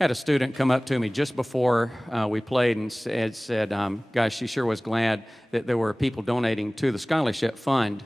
Had a student come up to me just before we played and said, gosh, she sure was glad that there were people donating to the scholarship fund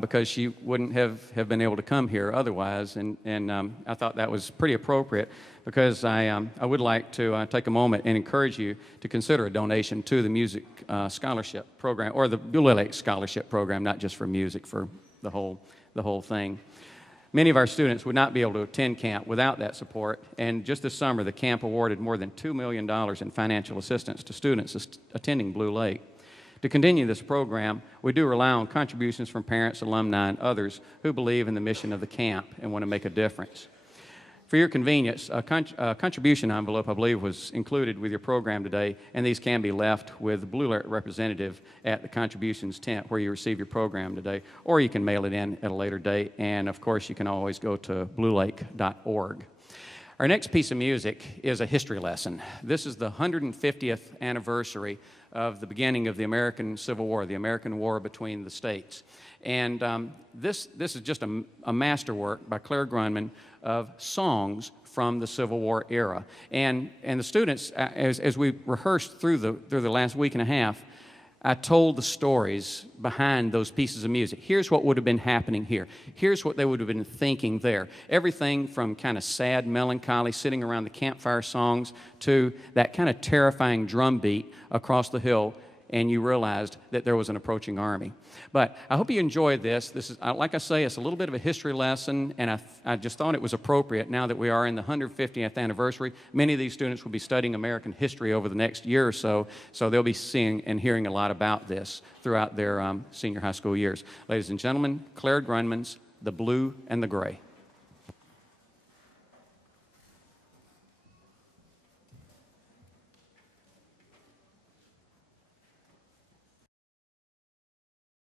because she wouldn't have been able to come here otherwise. And I thought that was pretty appropriate because I would like to take a moment and encourage you to consider a donation to the music scholarship program, or the Blue Lake Scholarship Program, not just for music, for the whole thing. Many of our students would not be able to attend camp without that support, and just this summer the camp awarded more than $2 million in financial assistance to students attending Blue Lake. To continue this program, we do rely on contributions from parents, alumni, and others who believe in the mission of the camp and want to make a difference. For your convenience, a contribution envelope, I believe, was included with your program today, and these can be left with the Blue Lake representative at the contributions tent where you receive your program today, or you can mail it in at a later date, and of course you can always go to bluelake.org. Our next piece of music is a history lesson. This is the 150th anniversary of the beginning of the American Civil War, the American War between the states. And this is just a masterwork by Claire Grundman of songs from the Civil War era. And the students, as we rehearsed through the last week and a half, I told the stories behind those pieces of music. Here's what would have been happening here. Here's what they would have been thinking there. Everything from kind of sad melancholy, sitting around the campfire songs, to that kind of terrifying drum beat across the hill, and you realized that there was an approaching army. But I hope you enjoyed this. This is, like I say, it's a little bit of a history lesson, and I just thought it was appropriate now that we are in the 150th anniversary. Many of these students will be studying American history over the next year or so, so they'll be seeing and hearing a lot about this throughout their senior high school years. Ladies and gentlemen, Claire Grundman's The Blue and the Gray.